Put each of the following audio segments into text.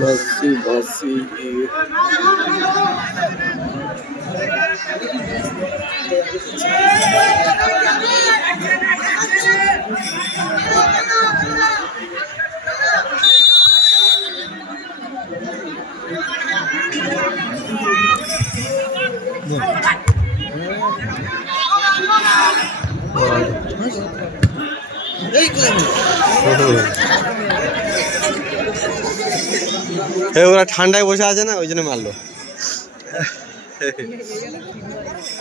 লস্যি লস্যি এ। ওরা ঠান্ডায় বসে আছে না, ওই জন্য মারলো।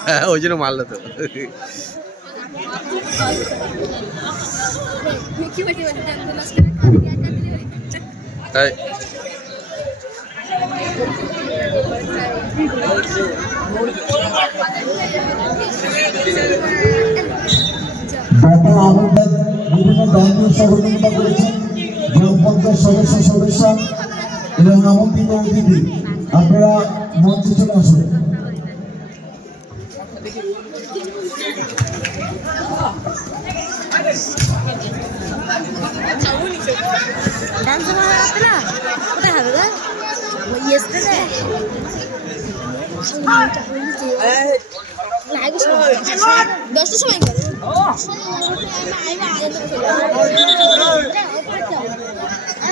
হ্যাঁ, ওই জন্য মারলো তো। তাই। সদস্য সদস্য। এবং আমন্ত্রিত অতিথি আপনারা মঞ্চে চলে আসুন। ডান্স হবে আপনারা কোথায় হবে গা? ইয়েস্টারে দশটার সময় করে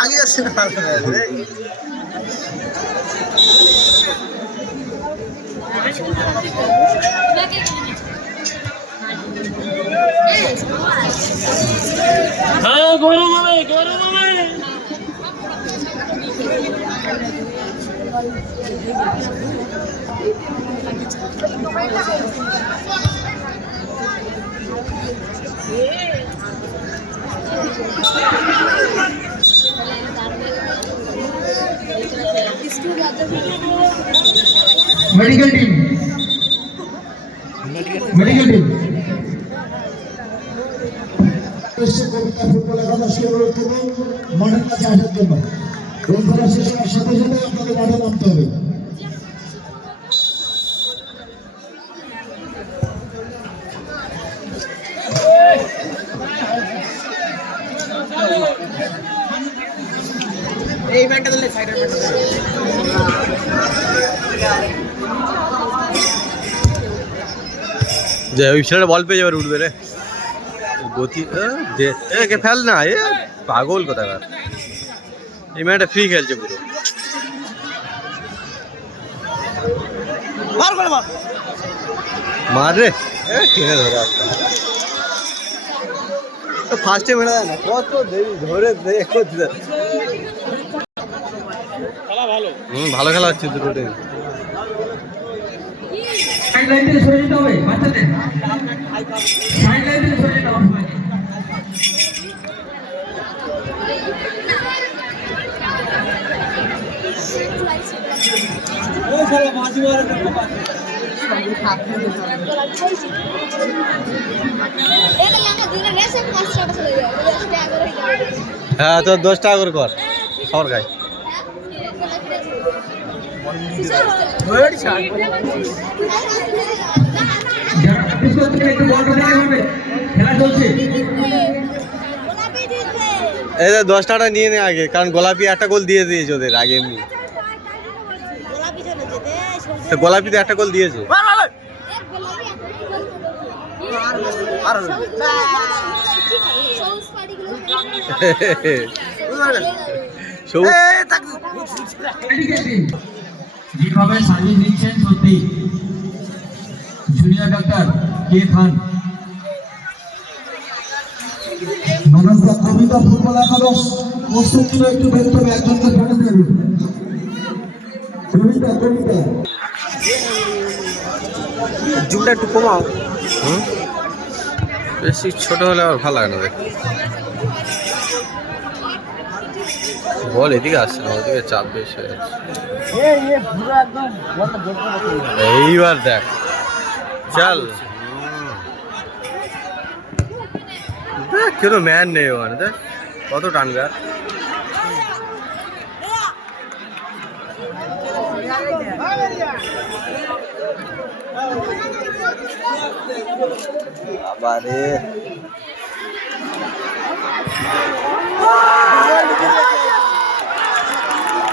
পাগি যাচ্ছে না হ্যাঁ গরম হবে গরম হবে। Medical team medical team Kabita football একাদশী অনুরোধ করব মাঠের কাছে আসার জন্য সাথে সাথে আপনাদের মাঠে নামতে যে ওই ছেলেটা বল পেয়ে যাবে উঠবে রে। গতি এ, কে ফেল না এ পাগল কোথাকার। এই ম্যাচটা ফ্রি খেলছে পুরো। মার করে রে। টেনে ধরে ফার্স্টে দেয় না কত দেরি ধরে দেখো ভালো হুম ভালো খেলা হচ্ছে দুটো টিম সাইড লাইন থেকে সরে যেতে হবে বাচ্চাদের। সাইড লাইন থেকে সরে যেতে হবে। হয়ে হ্যাঁ তোর দশ টাকা করে। কর খবর খাই যারা প্র্যাকটিস করতে একটু বলটা দিতে হবে খেলা চলছে এই যে দশ টাকাটা নিয়ে নে আগে কারণ গোলাপি একটা গোল দিয়ে দিয়েছে ওদের আগে এমনি। তো গোলাপিতে একটা গোল দিয়েছে। সবুজ। যেভাবে সার্ভিস দিচ্ছেন সত্যি? জুনিয়র ডাক্তার কে খান? কবিতা ফুটবল একাদশ প্রস্তুত ছিল একটু হবে একজনকে ফোনে দিয়ে দিন কবিতা কবিতা জুমটা একটু কমাও। বেশি ছোট হলে আবার ভালো লাগে না দেখতে। বল, এদিকে আসছে না, ওদিকে চাপ বেশি হয়ে যাচ্ছে। এইবার দেখ। চল। দেখ কেন ম্যান নেই ওখানে, দেখ। কত টানবে আর।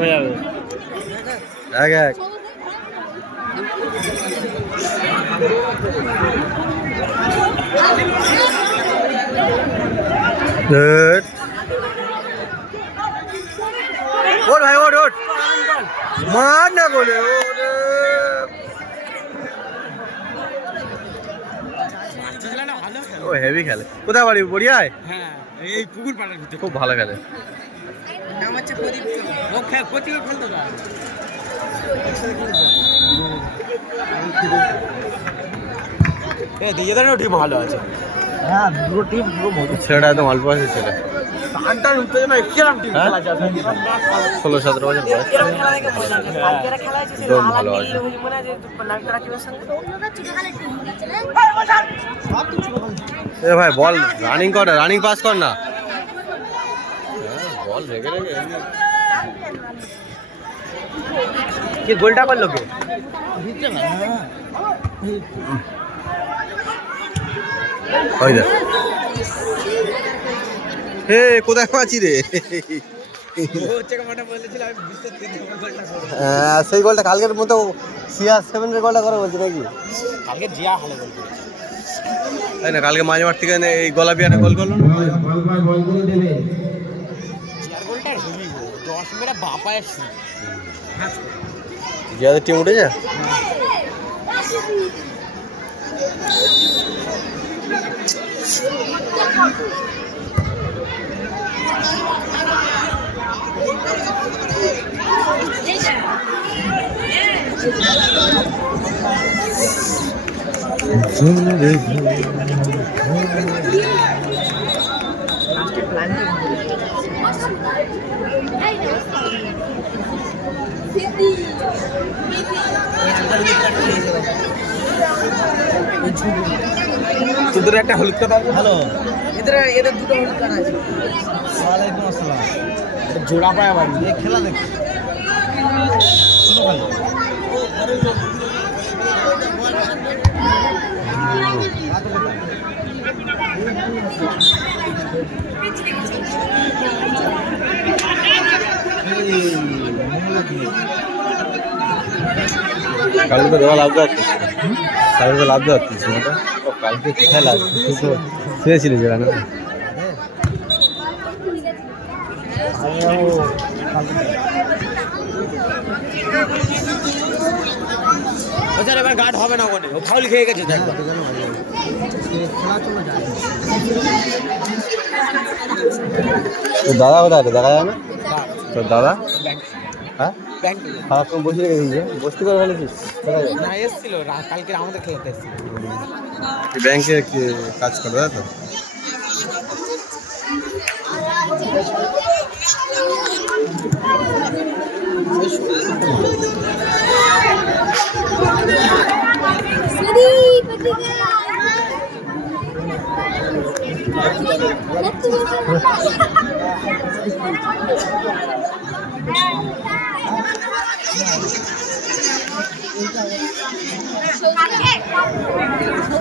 খেলাই যাবে। এক এক. ওঠ ভাই ওঠ ওঠ। মার না ওরে। ও হেভি খেলে। কোথায় বাড়ি বড়িয়ায় হ্যাঁ। এই পুকুর পাড়ার ভিতরে। খুব ভালো খেলে। নাম হচ্ছে প্রদীপ ও খেল প্রতিকে খেলতো না এই দিয়েদারও টিম ভালো আছে। হ্যাঁ দুটো টিম পুরো ছেলেটা একদম অল্প বয়সের ছেলে। হ্যাঁ? ষোলো সতেরো বছর বয়স। একদম ভালো আছে। হয়ে হয় এ ভাই বল রানিং কর রানিং পাস কর না। বল রেগে রেগে। কি গোলটা করল কে? ওই দেখ। হে কোথায় পাচ্ছি রে? হ্যাঁ, সেই গোলটা কালকের মতো সিআর সেভেনের গোলটা করে বলছি নাকি? কালকে জিয়া ভালো গোল তাই না কালকে মাঝ মাঠ থেকে এই গোলাপি একটা গোল করল না? জিয়ার গোলটা হেভি গোল দশ মেরে বাপায় তোদের একটা হলুদ আছে? ভালো এদের এদের দুটো হলুদ আছে। ওয়ালাইকুম আসসালাম। জোড়া পায় আবার। এই খেলা দেখ। শুনো ভালো কালকে তো দেওয়া লাভ কালকে তো লাভ ও কালকে কোথায় তুই তো শুয়েছিলি যেটা না? স্যার এবার গার্ড হবে না ওখানে। ও ফাউল খেয়ে গেছে তোর দাদা কোথায় দেখা যায় না? তোর দাদা? হ্যাঁ? ব্যাংক বসে রেখেছিস বসতে করে ফেলেছিস না এসছিল। কালকে আমাদের খেলতে এসছিল। ব্যাংকে কাজ করবে তাই তো?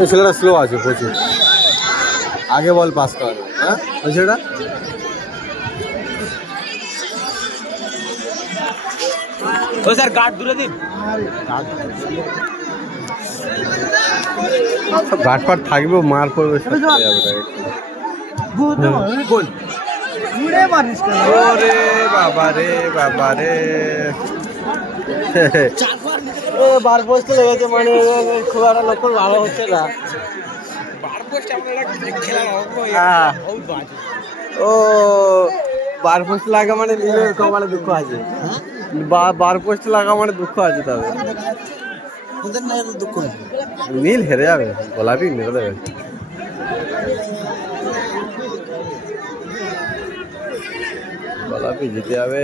ছেলেটা স্লো আছে প্রচুর। আগে বল পাস করাবে হ্যাঁ? ওই ছেলেটা? ও স্যার গার্ড দূরে দিন। গাট ফাট থাকবে মার পড়বে হয়ে বাবা রে বাবা রে। বার পোস্ট লেগেছে মানে খুব একটা লক্ষণ ভালো হচ্ছে না। হ্যাঁ। ও বার পোস্ট লাগা মানে নীলের কমালে দুঃখ আছে। বা- বার পোস্ট লাগা মানে দুঃখ আছে তবে নীল হেরে যাবে গোলাপি মেরে দেবে। গোলাপি জিতে যাবে।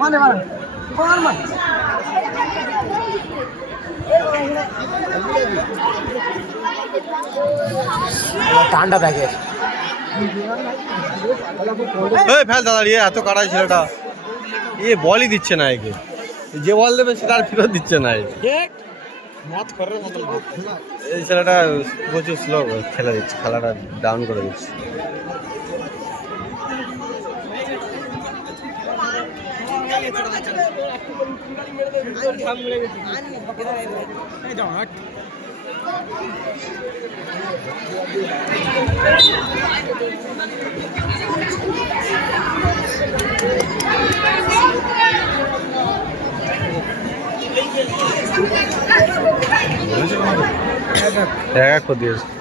মানে মানে মার মার ঠান্ডা থাকে ফেল দাঁড়িয়ে এত কাটাই ছেলেটা। এ বলই দিচ্ছে না একে। যে বল দেবে সেটা আর ফেরত দিচ্ছে না। এই ছেলেটা প্রচুর স্লো খেলা দিচ্ছে খেলাটা ডাউন করে দিচ্ছে। এক এক করে দিয়েছে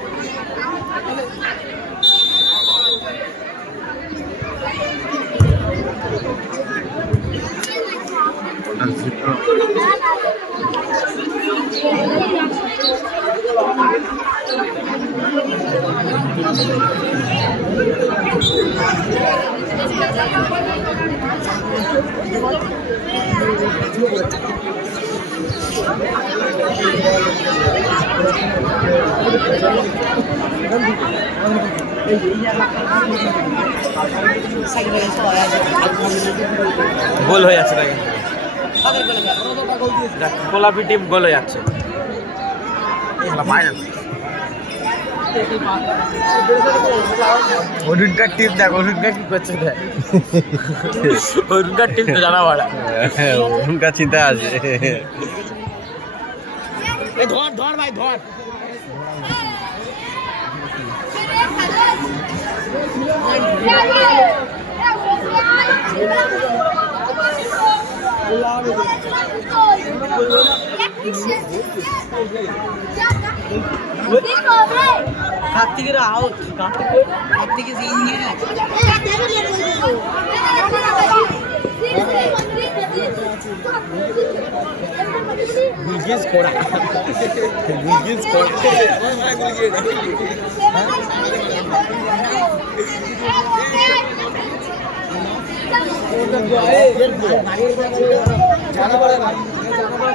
গোল হয়ে যাচ্ছে দেখেন গোলাপি টিম গোল হয়ে যাচ্ছে অরুণকার টিম দেখ অরুণকার কি করছে দেখ অরুণকার টিম তো জানা ভাড়া উনকা চিন্তা আছে ধর ধর ভাই ধর Yeah.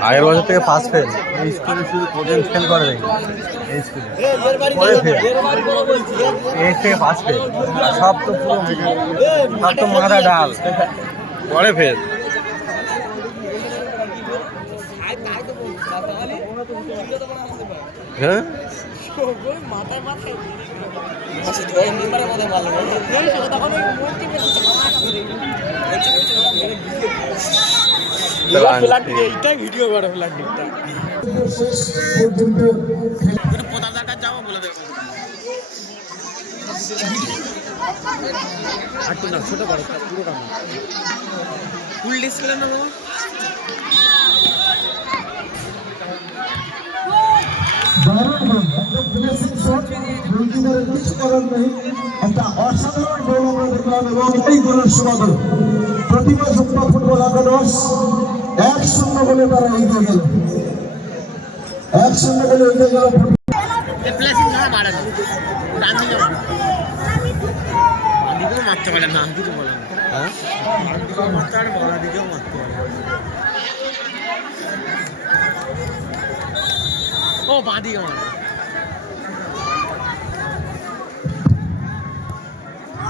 আগের বছর থেকে পাস ফেল এই স্কুলে শুধু কোচেন ফেল করে দেখি। এই স্কুলে পরে ফেল এই থেকে পাস ফেল সব তো পুরো সব তো মাথা ডাল। পরে ফেল হ্যাঁ? ভিডিও করে পর্যন্ত আটটু না ছোট বড় পুরোটা ফুল ডিসপ্লে না বাবা গোল একদম শট গোলকিপারের একটা অসাধারণ গোল এবং এই গোলের ফুটবল একাদশ এক শূন্য গেল এক শূন্য বলে এগিয়ে গেল প্লেসিং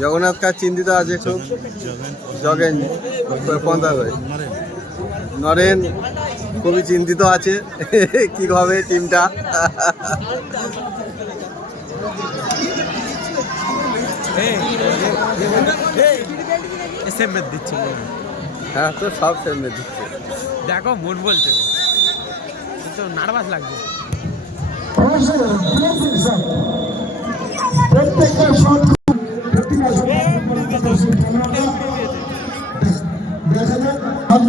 জগন্নাথ কাজ চিন্তিত আছে খুব? জগেন নরেন খুবই চিন্তিত আছে। কি হবে টিমটা? দিচ্ছে। হ্যাঁ তো সব সামনে দিচ্ছে। দেখো মন বলছে। তো নার্ভাস লাগছে। প্রত্যেকটা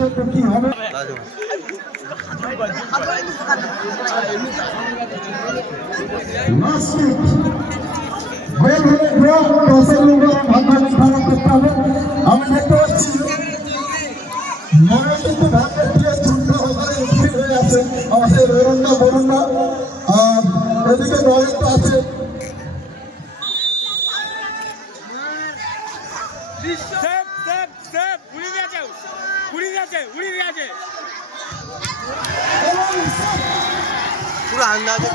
শেষ পর্যন্ত কি হবে রাজু লাস্ট গোল হলে ড্র টসের উপর ভাগ্য নির্ধারণ করতে হবে আমি দেখতে পাচ্ছি মনে কিন্তু ভাগ্যের প্লেয়ার চুনটা ওখানে স্থির হয়ে আছে আমাদের বরুণা বরুণা আর এদিকে নরেন্দ্র আছে সেভ সেভ সেভ উড়ে গেছে উড়ে আছে উড়ি আছে। পুরো আন্দাজে